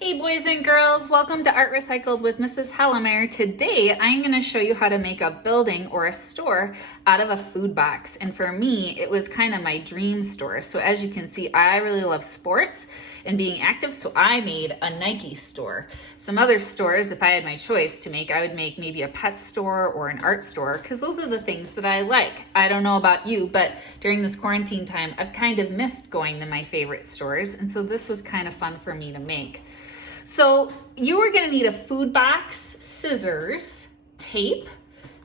Hey boys and girls, welcome to Art Recycled with Mrs. Hallemeyer. Today I'm going to show you how to make a building or a store out of a food box. And for me, it was kind of my dream store. So as you can see, I really love sports and being active, so I made a Nike store. Some other stores, if I had my choice to make, I would make maybe a pet store or an art store because those are the things that I like. I don't know about you, but during this quarantine time, I've kind of missed going to my favorite stores. And so this was kind of fun for me to make. So you are gonna need a food box, scissors, tape,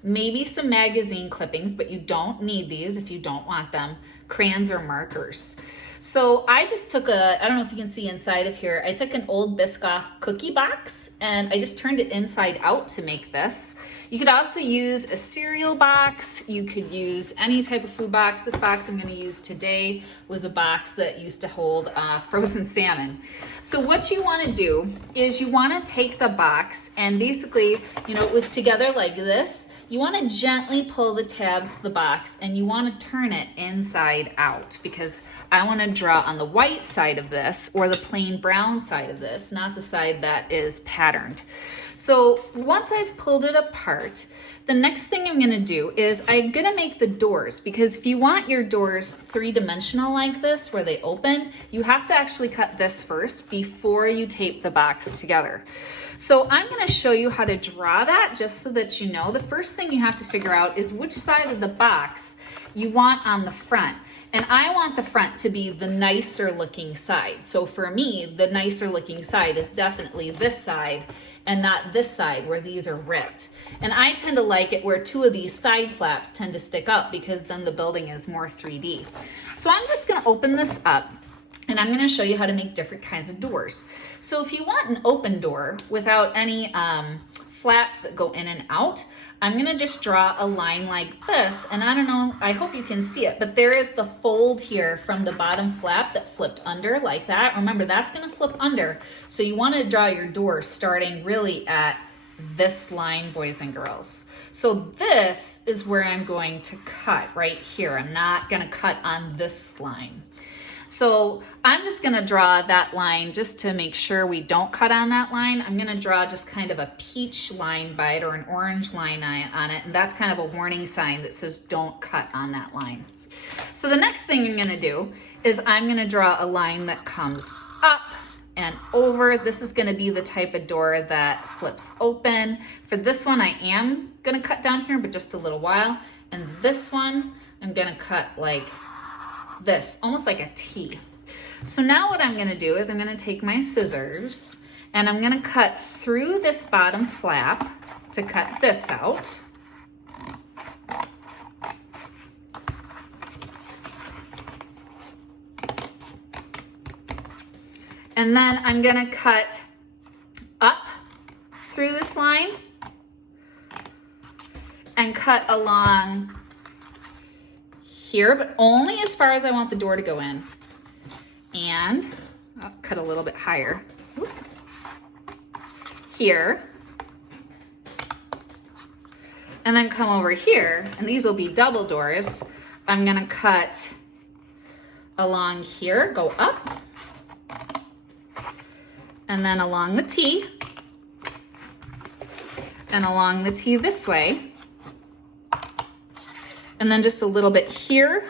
maybe some magazine clippings, but you don't need these if you don't want them, crayons or markers. So I just took I don't know if you can see inside of here, I took an old Biscoff cookie box and I just turned it inside out to make this. You could also use a cereal box. You could use any type of food box. This box I'm gonna use today was a box that used to hold frozen salmon. So what you wanna do is you wanna take the box and basically, it was together like this. You wanna gently pull the tabs of the box and you wanna turn it inside out because I wanna draw on the white side of this or the plain brown side of this, not the side that is patterned. So once I've pulled it apart, the next thing I'm gonna do is I'm gonna make the doors, because if you want your doors three-dimensional like this, where they open, you have to actually cut this first before you tape the box together. So I'm gonna show you how to draw that just so that you know. The first thing you have to figure out is which side of the box you want on the front. And I want the front to be the nicer looking side. So for me, the nicer looking side is definitely this side and not this side where these are ripped. And I tend to like it where two of these side flaps tend to stick up because then the building is more 3D. So I'm just gonna open this up and I'm gonna show you how to make different kinds of doors. So if you want an open door without any flaps that go in and out, I'm gonna just draw a line like this, and I don't know, I hope you can see it, but there is the fold here from the bottom flap that flipped under like that. Remember, that's gonna flip under, so you wanna draw your door starting really at this line, boys and girls. So this is where I'm going to cut right here. I'm not gonna cut on this line. So I'm just gonna draw that line just to make sure we don't cut on that line. I'm gonna draw just kind of a peach line by it or an orange line on it, and that's kind of a warning sign that says don't cut on that line. So the next thing I'm gonna do is I'm gonna draw a line that comes up and over. This is gonna be the type of door that flips open. For this one, I am gonna cut down here, but just a little while. And this one, I'm gonna cut like this, almost like a T. So now what I'm gonna do is I'm gonna take my scissors and I'm gonna cut through this bottom flap to cut this out. And then I'm gonna cut up through this line and cut along here, but only as far as I want the door to go in. And I'll cut a little bit higher. Here. And then come over here, and these will be double doors. I'm gonna cut along here, go up, and then along the T, and along the T this way. And then just a little bit here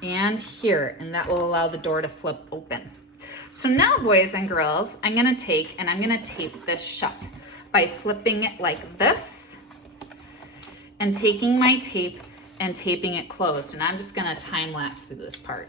and here, and that will allow the door to flip open. So now, boys and girls, I'm gonna take and I'm gonna tape this shut by flipping it like this and taking my tape and taping it closed. And I'm just gonna time lapse through this part.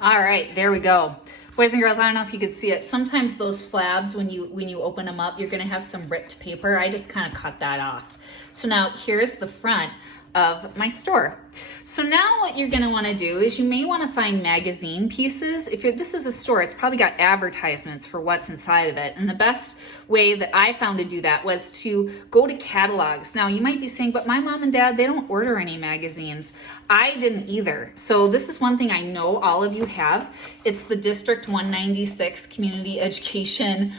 All right, there we go. Boys and girls, I don't know if you could see it. Sometimes those flabs, when you open them up, you're gonna have some ripped paper. I just kind of cut that off. So now here's the front of my store. So now what you're gonna wanna do is you may wanna find magazine pieces. If this is a store, it's probably got advertisements for what's inside of it. And the best way that I found to do that was to go to catalogs. Now you might be saying, but my mom and dad, they don't order any magazines. I didn't either. So this is one thing I know all of you have. It's the District 196 Community Education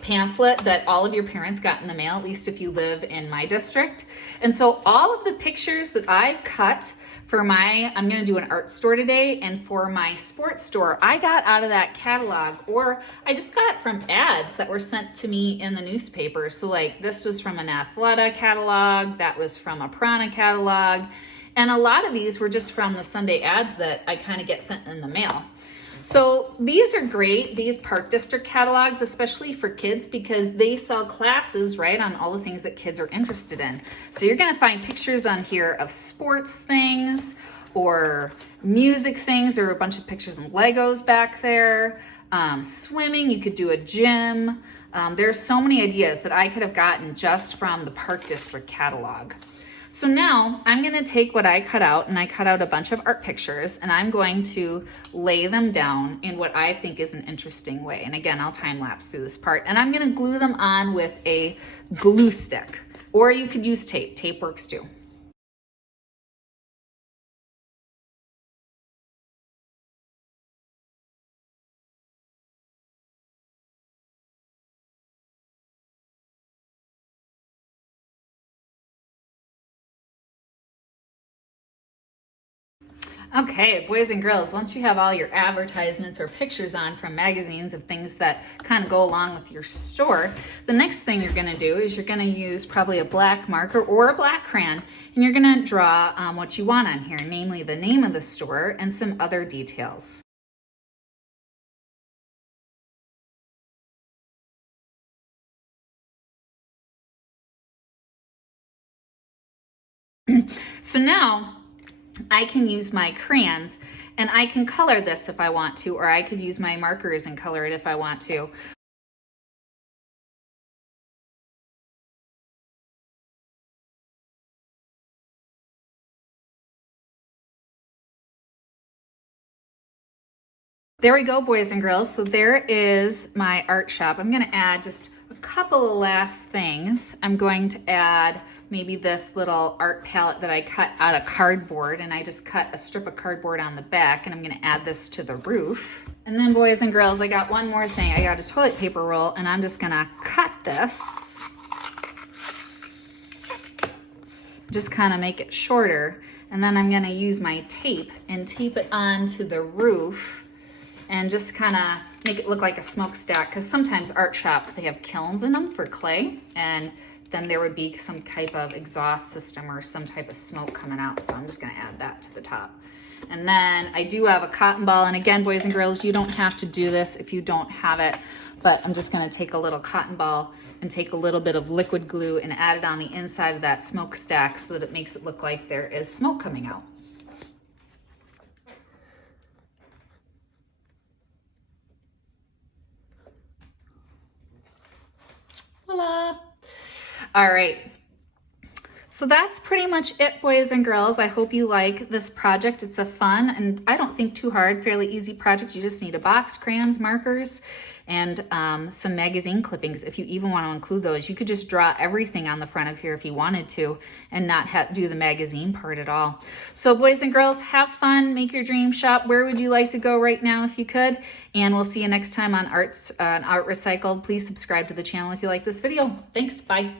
pamphlet that all of your parents got in the mail, at least if you live in my district. And so all of the pictures that I cut for I'm gonna do an art store today, and for my sports store, I got out of that catalog, or I just got from ads that were sent to me in the newspaper. So like this was from an Athleta catalog, that was from a Prana catalog, and a lot of these were just from the Sunday ads that I kind of get sent in the mail. So these are great, these Park District catalogs, especially for kids, because they sell classes, right, on all the things that kids are interested in. So you're gonna find pictures on here of sports things or music things, or a bunch of pictures and Legos back there. Swimming, you could do a gym. There's so many ideas that I could have gotten just from the Park District catalog. So now I'm gonna take what I cut out, and I cut out a bunch of art pictures, and I'm going to lay them down in what I think is an interesting way. And again, I'll time lapse through this part, and I'm gonna glue them on with a glue stick, or you could use tape. Tape works too. Okay, boys and girls, once you have all your advertisements or pictures on from magazines of things that kind of go along with your store, the next thing you're gonna do is you're gonna use probably a black marker or a black crayon, and you're gonna draw what you want on here, namely the name of the store and some other details. So now I can use my crayons, and I can color this if I want to, or I could use my markers and color it if I want to. There we go, boys and girls. So there is my art shop. I'm gonna add just a couple of last things. I'm going to add maybe this little art palette that I cut out of cardboard, and I just cut a strip of cardboard on the back, and I'm gonna add this to the roof. And then, boys and girls, I got one more thing. I got a toilet paper roll, and I'm just gonna cut this. Just kind of make it shorter. And then I'm gonna use my tape and tape it onto the roof, and just kind of make it look like a smokestack, because sometimes art shops, they have kilns in them for clay, and then there would be some type of exhaust system or some type of smoke coming out. So I'm just gonna add that to the top. And then I do have a cotton ball, and again, boys and girls, you don't have to do this if you don't have it, but I'm just gonna take a little cotton ball and take a little bit of liquid glue and add it on the inside of that smokestack so that it makes it look like there is smoke coming out. Voila. All right. So that's pretty much it, boys and girls. I hope you like this project. It's a fun, and I don't think too hard, fairly easy project. You just need a box, crayons, markers, and some magazine clippings. If you even want to include those, you could just draw everything on the front of here if you wanted to, and not do the magazine part at all. So boys and girls, have fun, make your dream shop. Where would you like to go right now if you could? And we'll see you next time on Art Recycled. Please subscribe to the channel if you like this video. Thanks, bye.